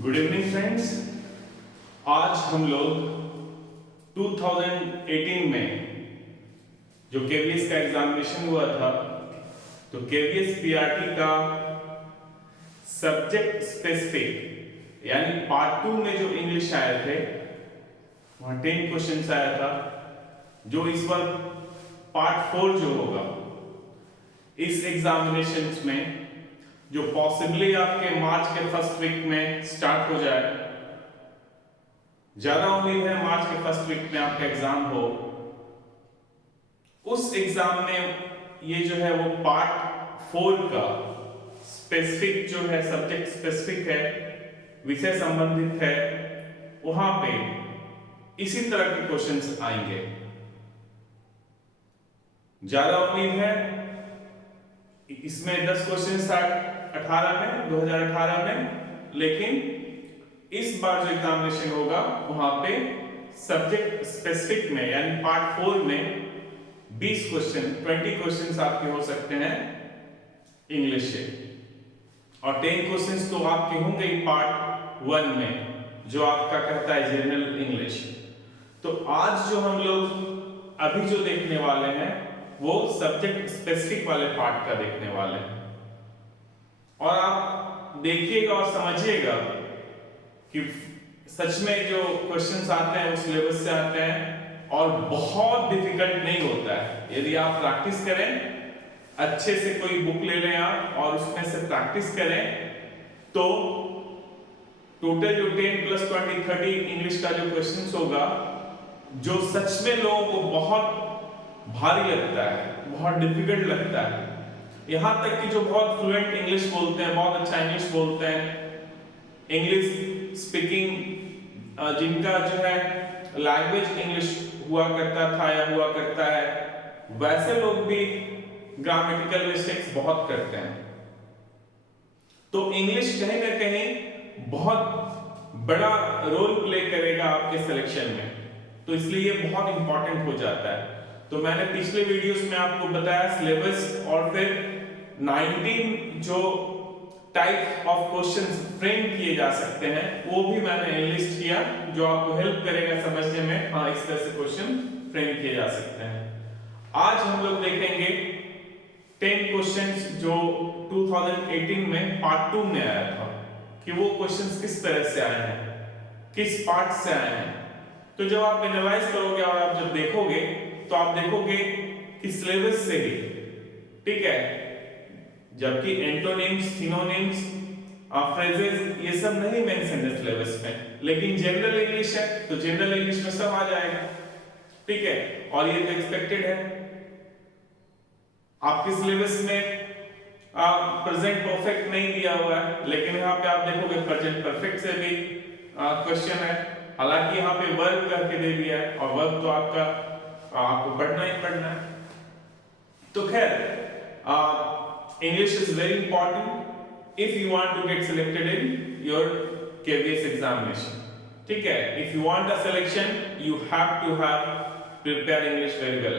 Good evening friends. आज हम लोग 2018 में जो केवीएस का एग्जामिनेशन हुआ था, तो केवीएस पीआरटी का सब्जेक्ट स्पेसिफिक यानी पार्ट 2 में जो इंग्लिश आए थे वहां 10 क्वेश्चंस आया था। जो इस बार पार्ट 4 जो होगा इस एग्जामिनेशन में, जो पॉसिबली आपके मार्च के फर्स्ट वीक में स्टार्ट हो जाए, ज्यादा उम्मीद है मार्च के फर्स्ट वीक में आपका एग्जाम हो। उस एग्जाम में ये जो है वो पार्ट 4 का स्पेसिफिक जो है, सब्जेक्ट स्पेसिफिक है, विषय संबंधित है, वहां पे इसी तरह के क्वेश्चंस आएंगे। ज्यादा उम्मीद है इसमें 10 क्वेश्चन 2018 में, लेकिन इस बार जो एग्जामिनेशन होगा वहां पे सब्जेक्ट स्पेसिफिक में यानी पार्ट 4 में 20 क्वेश्चंस आपके हो सकते हैं इंग्लिश से, और 10 क्वेश्चंस तो आपके होंगे ही पार्ट 1 में जो आपका कहता है जनरल इंग्लिश। तो आज जो हम लोग अभी जो देखने वाले हैं वो सब्जेक्ट स्पेसिफिक वाले पार्ट का देखने वाले हैं, और आप देखिएगा और समझिएगा कि सच में जो क्वेश्चंस आते हैं उस लेवल से आते हैं और बहुत डिफिकल्ट नहीं होता है। यदि आप प्रैक्टिस करें, अच्छे से कोई बुक ले लें आप और उसमें से प्रैक्टिस करें, तो टोटल जो 10 + 20 30 इंग्लिश का जो क्वेश्चंस होगा, जो सच में लोगों को बहुत भारी लगता है, बहुत डिफिकल्ट लगता है, यहां तक कि जो बहुत फ्लुएंट इंग्लिश बोलते हैं, बहुत अच्छा इंग्लिश बोलते हैं, इंग्लिश स्पीकिंग जिनका जो है लैंग्वेज इंग्लिश हुआ करता था या हुआ करता है, वैसे लोग भी ग्रामेटिकल मिस्टेक्स बहुत करते हैं। तो इंग्लिश कहीं ना कहीं बहुत बड़ा रोल प्ले करेगा आपके सिलेक्शन में, तो इसलिए ये बहुत इंपॉर्टेंट हो जाता है। तो मैंने पिछले वीडियोस में आपको बताया सिलेबस, और फिर 19 जो टाइप ऑफ क्वेश्चंस फ्रेम किए जा सकते हैं वो भी मैंने एनलिस्ट किया, जो आपको हेल्प करेगा समझने में, हाँ इस तरह से क्वेश्चन फ्रेम किए जा सकते हैं। आज हम लोग देखेंगे 10 क्वेश्चंस जो 2018 में पार्ट 2 में आया था, कि वो क्वेश्चंस किस तरह से आए हैं, किस पार्ट से आए हैं। तो जब आप एनालाइज करोगे और आप जब देखोगे तो आप देखोगे कि सिलेबस से ही, ठीक है, जबकि एंटोनिम्स, सिनोनिम्स, फ्रेजेस ये सब नहीं मेंशन है सिलेबस में, लेकिन जनरल इंग्लिश है तो जनरल इंग्लिश में सब आ जाएगा, ठीक है, और ये तो एक्सपेक्टेड है। आपके सिलेबस में प्रेजेंट परफेक्ट नहीं दिया हुआ है, लेकिन यहाँ पे आप देखोगे प्रेजेंट परफेक्ट से भी क्वेश्चन है, हालांकि यहाँ पे वर्ब करके दे दिया है, और वर्ब तो आपको पढ़ना ही पढ़ना है। तो खैर, English is very important if you want to get selected in your KVS examination, ठीक है। If you want a selection you have to have prepare English very well.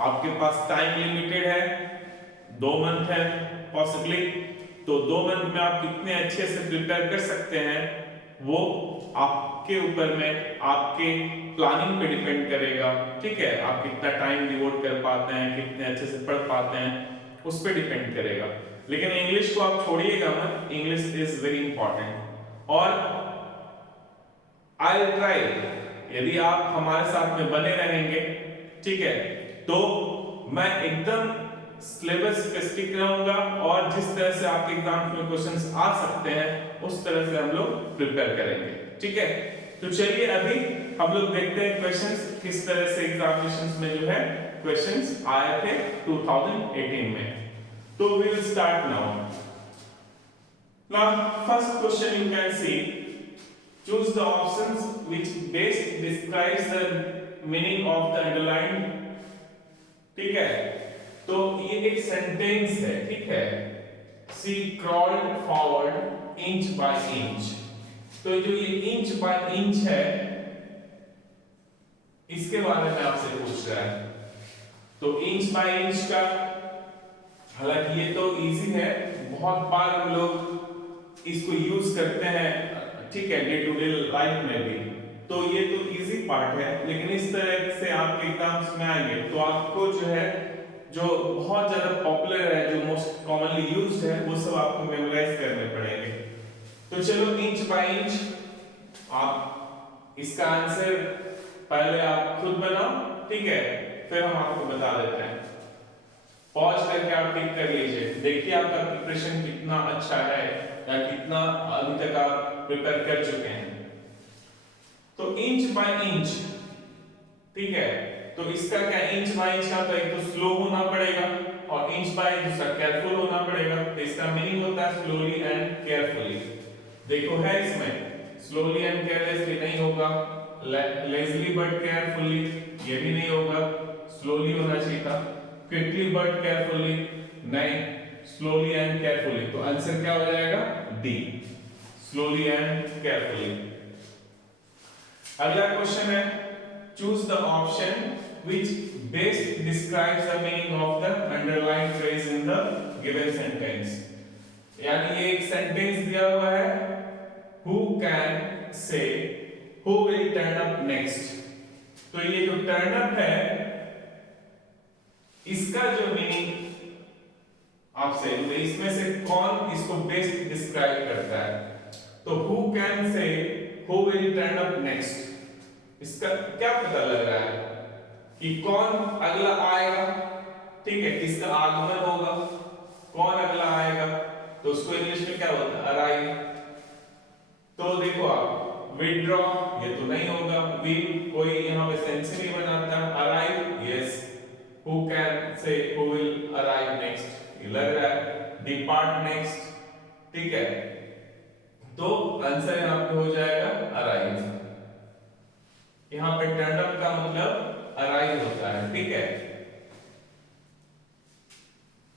आपके पास टाइम लिमिटेड है, 2 मंथ है पॉसिबली, तो 2 month में आप कितने अच्छे से प्रिपेयर कर सकते हैं वो आपके ऊपर में, आपके प्लानिंग पे डिपेंड करेगा, ठीक है। आप कितना टाइम डिवोट कर पाते हैं, कितने अच्छे से पढ़ पाते हैं, उस पे डिपेंड करेगा। लेकिन इंग्लिश को आप छोड़िएगा मत, इंग्लिश इज वेरी इंपॉर्टेंट। और आई विल ट्राई, यदि आप हमारे साथ में बने रहेंगे, ठीक है, तो मैं एकदम सिलेबस पे स्टिक रहूंगा, और जिस तरह से आपके एग्जाम में क्वेश्चंस आ सकते हैं उस तरह से हम लोग प्रिपेयर करेंगे, ठीक है। तो चलिए अभी हम लोग देखते हैं क्वेश्चंस किस तरह से एग्जामिनेशंस में जो है क्वेश्चंस आए थे 2018 में। तो we will start now. First question you can see, choose the options which best describes the meaning of the underlined, ठीक है। तो ये एक सेंटेंस है, ठीक है, she crawled forward inch by inch। तो जो ये इंच बाय इंच है, इसके बारे में आपसे पूछ रहा है। तो इंच बाय इंच का, हालांकि ये तो इजी है, बहुत बार हम लोग इसको यूज करते हैं ठीक है, डे टू डे लाइफ में भी। तो ये तो इजी पार्ट है, लेकिन इस तरह से आपके एग्जाम्स में आएंगे तो आपको जो है जो बहुत ज्यादा पॉपुलर है, जो मोस्ट कॉमनली यूज्ड है, वो सब आपको मेमोराइज करने पड़ेंगे। तो चलो इंच बाय इंच आप इसका आंसर पहले आप खुद बनाओ, ठीक है, फिर हम आपको बता देते हैं। पॉज करके आप टिक कर लीजिए, देखिए आपका प्रिपरेशन कितना अच्छा है या कितना अभी तक आप प्रिपेयर कर चुके हैं। तो इंच बाय इंच, ठीक है, तो इसका क्या इंच बाय इंच का, तो एक तो स्लो होना पड़ेगा और इंच बाय दूसरा केयरफुल होना पड़ेगा। तो इसका मीनिंग होता है स्लोली एंड केयरफुली। देखो है इसमें स्लोली एंड केयरलेसली नहीं होगा, लेजली बट केयरफुली ये भी नहीं होगा, स्लोली होना चाहिए था। क्विकली बट केयरफुली नहीं, स्लोली एंड केयरफुली। तो आंसर क्या हो जाएगा? D, slowly and carefully. अगला क्वेश्चन है, choose the option which best describes the meaning of the underlined phrase in the given sentence। यानी ये एक सेंटेंस दिया हुआ है, who can say who will turn up next। तो ये जो turn up है इसका जो मीनिंग आपसे, इसमें से कौन इसको बेस्ट डिस्क्राइब करता है? तो who can say who will turn up next, इसका क्या पता लग रहा है कि कौन अगला आएगा, ठीक है, किसका आगमन होगा, कौन अगला आएगा, तो उसको इंग्लिश में क्या बोलते हैं? अराइव। तो देखो आप विड्रॉ ये तो नहीं होगा, विल कोई यहां पे सेंस नहीं बनाता, arrive yes, who can say who will arrive next ये लग रहा है, डिपार्ट नेक्स्ट, ठीक है, तो आंसर यहां पे हो जाएगा अराइव। यहां पे टर्न अप का मतलब अराइव होता है, ठीक है।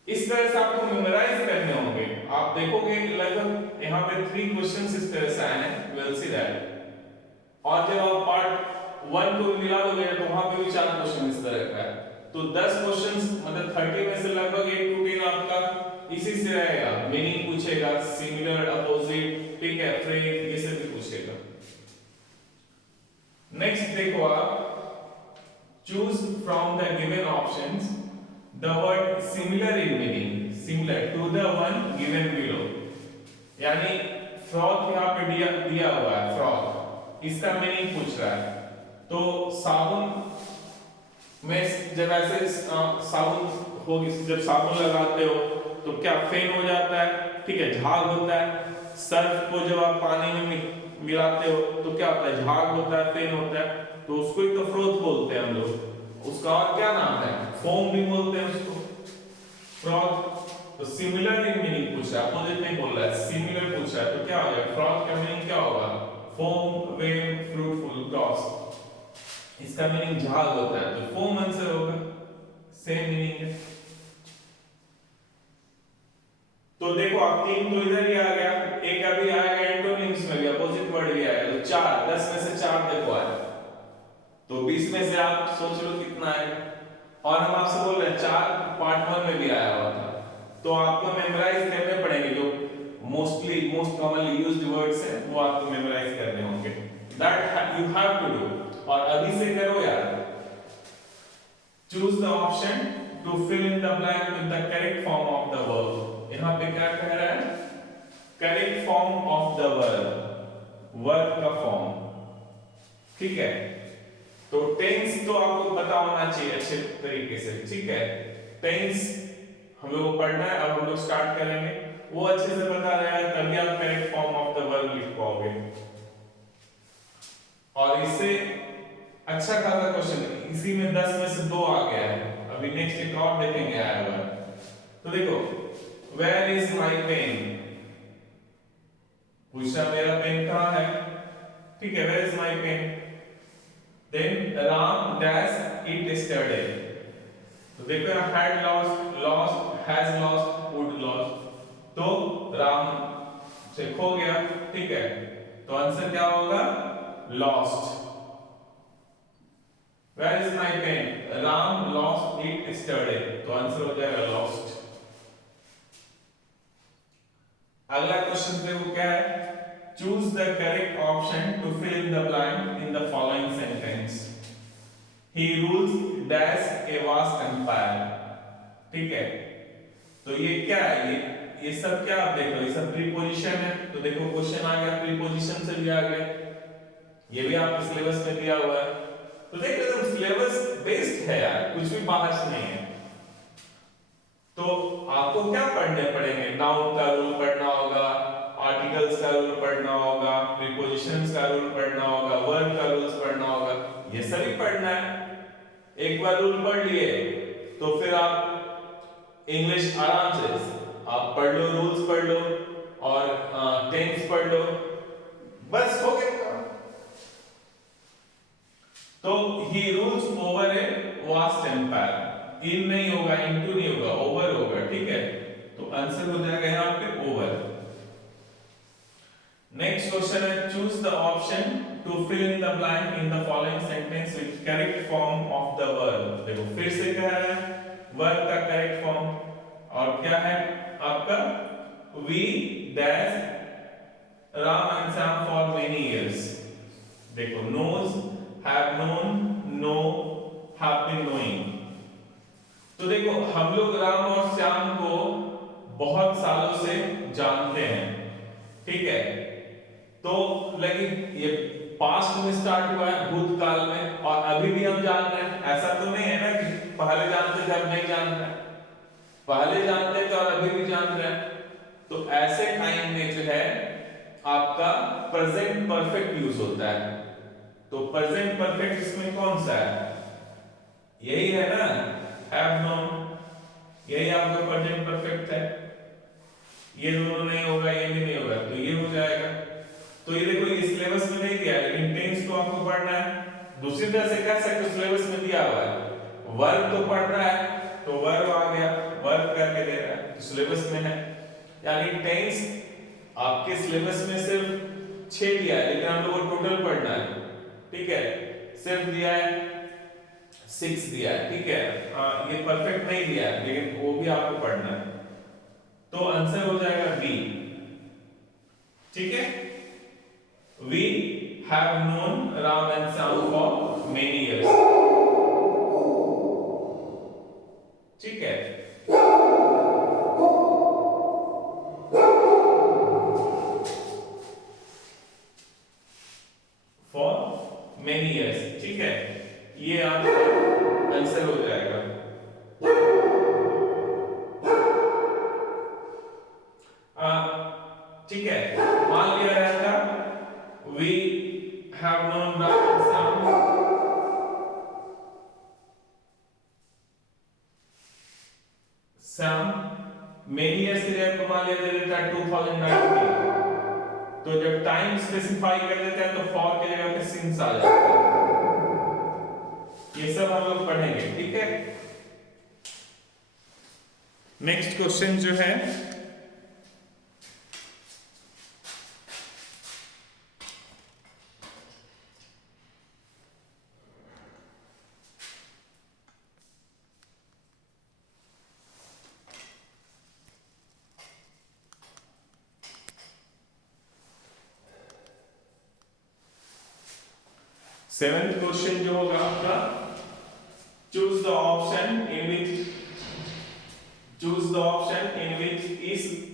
इस तरह से आपको मेमोराइज करने होंगे। आप देखोगे लगभग यहाँ पे 3 क्वेश्चंस इस तरह से आए हैं, विल सी दैट। और जब आप पार्ट 1 को मिला दोगे तो वहां पे भी 4 क्वेश्चन इस तरह का है। तो 10 क्वेश्चंस मतलब 30 में से लगभग 8 to 10 आपका इसी से रहेगा, मीनिंग पूछेगा, सिमिलर, अपोजिट, ठीक है, फ्रेज, ये सब भी पूछेगा। नेक्स्ट देखो आप, choose from the given options the word similar in meaning, similar to the one given below। यानी फ्रॉक यहाँ पे दिया हुआ है, फ्रॉक, इसका मीनिंग पूछ रहा है। तो साबुन में जब ऐसे साबुन होगी, जब साबुन लगाते हो तो क्या फेन हो जाता है, ठीक है, झाग होता है। सर्फ को जब आप पानी में मिलाते हो तो क्या होता है? झाग होता है, फेन होता है। तो उसको ही तो फ्रोथ बोलते हैं हम लोग। उसका और क्या नाम है? फोम भी बोलते हैं उसको, फ्रॉथ। तो सिमिलर इन मीनिंग पूछ रहा है, अपोजिट नहीं बोल रहा है, सिमिलर पूछ रहा है, तो क्या हो जाएगा? फ्रॉथ का मीनिंग क्या होगा? Foam, wave, fruitful, gross. इसका मीनिंग झाग होता है, तो फोम आंसर होगा, सेम मीनिंग है। तो देखो आप 3 तो इधर ही आ गया, एक अभी आएगा एंटोनिम्स में भी, अपोजिट वर्ड भी आएगा। तो 4, 10 में से 4 देखो आया, तो 20 में से आप सोच लो कितना आएगा। और हम आपसे बोल रहे हैं 4 पार्ट 1 में भी आया हुआ था। तो आपको मेमोराइज करने पड़ेंगे, जो मोस्ट कॉमनली यूज्ड वर्ड्स हैं वो आपको मेमोराइज करने होंगे। That you have to do, और अभी से करो यार। Choose the option to fill in the blank with the correct form of the verb. यहां पे क्या कह रहा है? Correct form of the verb, verb का फॉर्म, ठीक है। तो टेंस तो आपको पता होना चाहिए अच्छे तरीके से, ठीक है। टेंस हम लोग को पढ़ना है, अब हम लोग स्टार्ट करेंगे, वो अच्छे से बता रहेगा, तभी आप correct form of the verb लिख पाओगे। और इससे अच्छा खासा क्वेश्चन, इसी में 10 में से 2 आ गया है। अभी नेक्स्ट एक और देखेंगे आया हुआ। तो देखो, वेयर इज माई पेन, पूछा मेरा पेन कहाँ है, ठीक है, where is my pen. Then Ram dash it yesterday। तो देखो had lost, lost, has lost, would lost। तो राम से खो गया, ठीक है, तो आंसर क्या होगा? lost। Where is my pen? Ram lost it yesterday। तो आंसर हो जाएगा lost। अगला क्वेश्चन देखो क्या है? choose the correct option to fill in the blank in the following sentence. He rules dash a vast empire. ठीक है, तो ये क्या है? ये सब क्या आप देख रहे हो? ये सब प्रीपोजिशन है। तो देखो क्वेश्चन आ गया, प्रीपोजिशन से भी आ गया। ये भी आपके सिलेबस में दिया हुआ है। तो देख रहे हो सिलेबस बेस्ड है यार, कुछ भी बाहर से नहीं है। तो आपको क्या पढ़ने पड़ेंगे? नाउन का रूल पढ़ना होगा, आर्टिकल्स का रूल पढ़ना होगा, प्रीपोजिशंस का रूल पढ़ना होगा, वर्ब का रूल्स पढ़ना होगा, ये सभी पढ़ना है। एक बार रूल पढ़ लिए तो फिर आप इंग्लिश आराम से आप पढ़ लो, रूल्स पढ़ लो और टेंस पढ़ लो, बस हो गया। तो he rules over a vast empire. In नहीं होगा, इनटू नहीं होगा, ओवर होगा। ठीक है, तो आंसर हो जाएगा यहां पे ओवर। नेक्स्ट क्वेश्चन है choose the option to fill in the blank in the following sentence with correct form of the verb. देखो फिर से कह रहा है वर्ब का करेक्ट फॉर्म, और क्या है आपका? We dash Ram and Shyam for many years. देखो knows, have known, know, have been knowing। तो देखो हम लोग राम और श्याम को बहुत सालों से जानते हैं। ठीक है, तो लेकिन ये पास्ट में स्टार्ट हुआ है, भूतकाल में, और अभी भी हम जान रहे हैं। ऐसा तो नहीं है ना कि पहले जानते थे अब नहीं जान रहे हैं, पहले जानते थे और अभी भी जान रहे हैं। तो ऐसे टाइम में जो है आपका प्रेजेंट परफेक्ट यूज होता है। तो प्रेजेंट परफेक्ट इसमें कौन सा है? यही है ना, हैव नोन, यही आपका प्रेजेंट परफेक्ट है। ये दोनों नहीं होगा, ये भी नहीं होगा, तो ये हो जाएगा। तो ये देखो ये सिलेबस में नहीं दिया, लेकिन टेंस तो आपको पढ़ना है। दूसरी तरह से कह सकते हो सिलेबस में दिया हुआ है, वर्ब तो पढ़ना है, तो वर्ब आ गया, वर्ब करके दे रहा है, तो सिलेबस में है। यानी टेंस आपके सिलेबस में सिर्फ 6 दिया है, लेकिन हम लोगों को टोटल पढ़ना है। ठीक है, सिर्फ दिया है 6 दिया है। ठीक है, ये परफेक्ट नहीं दिया है, लेकिन वो भी आपको पढ़ना है। तो आंसर हो जाएगा बी। ठीक है, we have known Ram and Shyam for many years. ठीक है, मेनी इयर्स। ठीक है, ये आपका आंसर हो जाएगा। ठीक है, मान लिया रहेगा we have known some many years की जगह मान लिया दे देता है 2019। तो जब टाइम स्पेसिफाई कर देते हैं तो फॉर की जगह पे सिंस आ जाता है। ये सब हम लोग पढ़ेंगे। ठीक है, नेक्स्ट क्वेश्चन जो है सेवेंथ क्वेश्चन जो होगा आपका, choose the option in which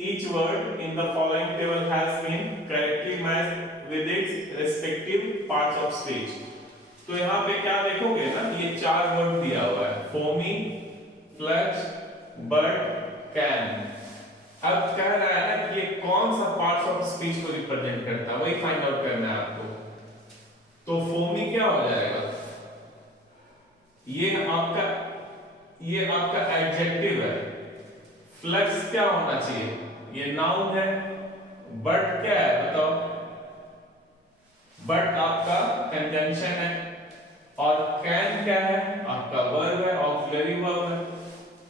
each word in the following table has been correctly matched with its respective parts of speech। तो यहाँ पे क्या देखोगे ना, ये 4 वर्ड दिया हुआ है, फोमी, फ्लैश, बर्ड, कैन। अब कह रहा है ना कि ये कौन सा पार्ट्स ऑफ स्पीच को रिप्रेजेंट करता है, वही फाइंड आउट करना है आपको। तो फोमी क्या हो जाएगा? ये आपका एडजेक्टिव है। फ्लक्स क्या होना चाहिए? ये नाउन है। बट क्या है बताओ? बट आपका कंजंक्शन है। और कैन क्या है? आपका वर्ब है, ऑक्सिलरी वर्ब है।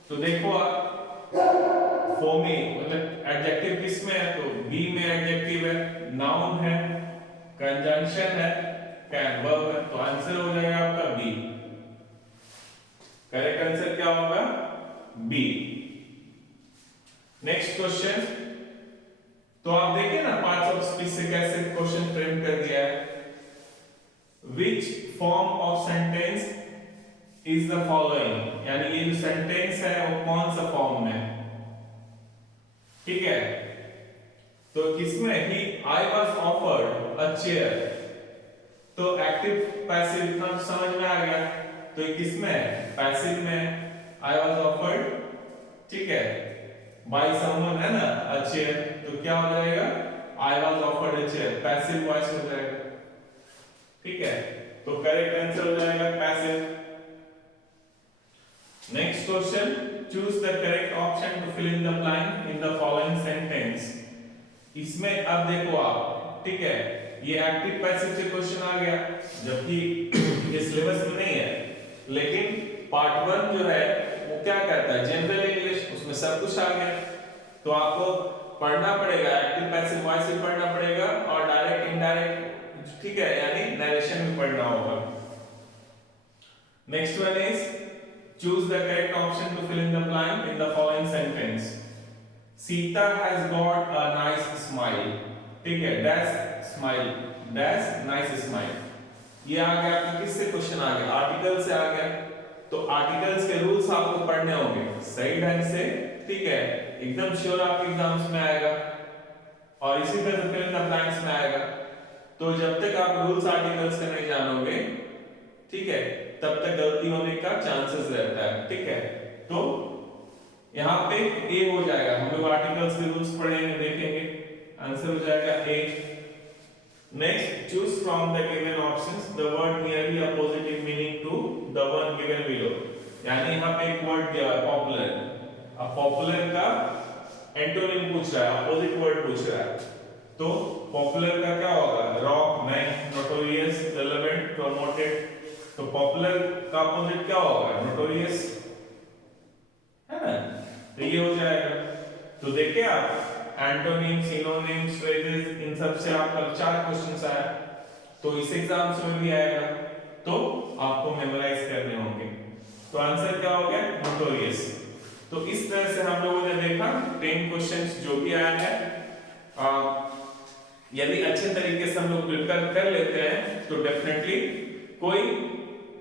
तो देखो आप फोमी मतलब एडजेक्टिव किस में है? तो बी में एडजेक्टिव है, नाउन है, कंजंक्शन है, कैन वर्ब है। तो आंसर हो जाएगा आपका बी। करेक्ट आंसर क्या होगा? बी। नेक्स्ट क्वेश्चन, तो आप देखिए ना पार्ट्स ऑफ स्पीच से कैसे क्वेश्चन फ्रेम कर दिया है। Which form of sentence is the following, यानी ये जो सेंटेंस है वो कौन सा फॉर्म में, ठीक है। तो किसमें ही I was offered a chair, तो एक्टिव पैसिव इतना तो समझ में आ गया। तो ये किसमें है, पैसिव में, आई वॉज ऑफर्ड, ठीक है, बाय समवन है ना अ चेयर, तो क्या हो जाएगा, I was offered a chair, passive voice हो जाएगा, ठीक है। तो करेक्ट आंसर हो जाएगा passive. Next question, choose the correct option to fill in the blank in the following sentence. इसमें अब देखो आप, ठीक है, ये एक्टिव पैसिव से क्वेश्चन आ गया, जबकि ये सिलेबस में नहीं है, लेकिन पार्ट 1 जो है वो क्या कहता है, जनरल इंग्लिश, उसमें सब कुछ आ गया। तो आपको पढ़ना पड़ेगा, एक्टिव पैसिव वॉइस भी पढ़ना पड़ेगा और डायरेक्ट इनडायरेक्ट, ठीक है, यानी नरेशन भी पढ़ना होगा। Next one is choose the correct option to fill in the blank in the following sentence. Sita has got a nice smile, ठीक है, dash smile, dash nice smile। ये आ गया आपका, किससे क्वेश्चन आ गया, आर्टिकल से आ गया। तो आर्टिकल्स के रूल्स आपको पढ़ने होंगे सही ढंग से, ठीक है, एकदम श्योर आपके एग्जाम्स में आएगा और इसी तरह से फिल इन द ब्लैंक्स में आएगा। तो जब तक आप रूल्स आर्टिकल्स का नहीं जानोगे, ठीक है, तब तक गलती होने का चांसेस रहता है, ठीक है। तो यहाँ पे ए हो जाएगा, हम लोग आर्टिकल्स के रूल्स पढ़ेंगे, देखेंगे, आंसर हो जाएगा A. Next, choose from the given options the word nearly opposite meaning to the one given below, यानी यहाँ पे एक वर्ड दिया है पॉपुलर, अब पॉपुलर का एंटोनिम पूछ रहा है, अपोजिट वर्ड पूछ रहा है, तो पॉपुलर का क्या होगा, रॉक, नहीं, नोटोरियस, रेलेवेंट, प्रमोटेड। तो पॉपुलर का अपोजिट क्या होगा, नोटोरियस, है ना, तो ये हो जाएगा। तो देखिए आप एंटोनिम, सिनोनिम्स, फ्रेजेस, इन सब से आपका 4 क्वेश्चंस आया, तो इस एग्जाम्स में भी आएगा, तो आपको मेमोराइज करने होंगे। तो आंसर क्या हो गया, नोटोरियस। तो इस तरह से हम लोगों ने देखा 10 क्वेश्चंस जो भी आए हैं। यदि अच्छे तरीके से हम लोग प्रिपेयर कर लेते हैं तो डेफिनेटली कोई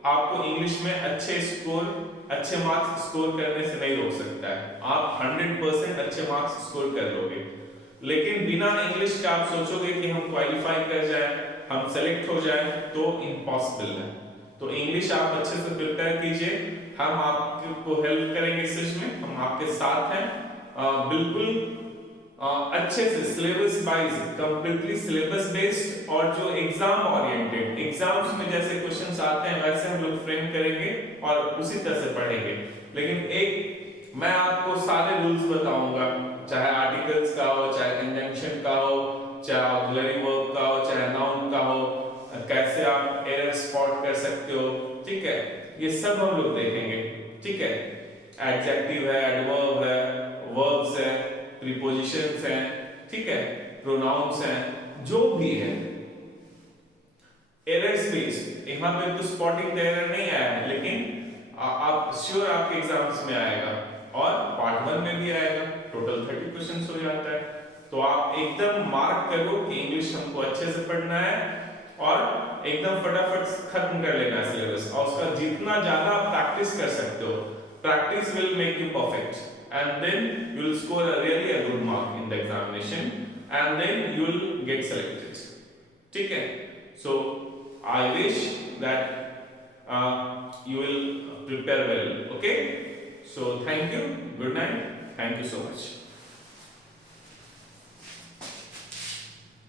आपको इंग्लिश में अच्छे मार्क्स स्कोर करने से नहीं रोक सकता है। आप 100% अच्छे मार्क्स स्कोर कर लोगे, लेकिन बिना इंग्लिश के आप सोचोगे कि हम क्वालिफाई कर जाएं, हम सेलेक्ट हो जाएं, तो इम्पॉसिबल है। तो इंग्लिश आप अच्छे से प्रिपेयर कीजिए, हम आपको हेल्प करेंगे इस में, हम आपके साथ हैं, बिल्कुल अच्छे से syllabus wise, completely syllabus based और जो एग्जाम ओरिएंटेड, एग्जाम्स में जैसे क्वेश्चंस आते हैं वैसे हम लोग फ्रेम करेंगे और उसी तरह से पढ़ेंगे। लेकिन एक मैं आपको सारे रूल्स बताऊंगा, चाहे आर्टिकल्स का हो, चाहे कंजंक्शन का हो, चाहे ऑक्सिलरी वर्ब का हो, चाहे नाउन का हो, कैसे आप एरर स्पॉट कर सकते हो, ठीक है, ये सब हम लोग देखेंगे, ठीक है। एडजेक्टिव है, एडवर्ब है, वर्ब्स है, प्रीपोजिशंस हैं, ठीक है, प्रोनाउंस हैं, जो भी है। एरर स्पेस, यहाँ पे तो स्पॉटिंग द एरर नहीं आया है, लेकिन आप श्योर आपके एग्जाम्स में आएगा और पार्ट 1 में भी आएगा। टोटल 30 क्वेश्चंस हो जाता है। तो आप एकदम मार्क करो कि इंग्लिश हमको अच्छे से पढ़ना है और एकदम फटाफट खत्म कर लेना है सिलेबस, और उसका जितना ज्यादा आप प्रैक्टिस कर सकते हो, practice will make you perfect, and then you will score a good mark in the examination, and then you will get selected, ठीक है। So I wish that you will prepare well, okay। So thank you, good night, thank you so much।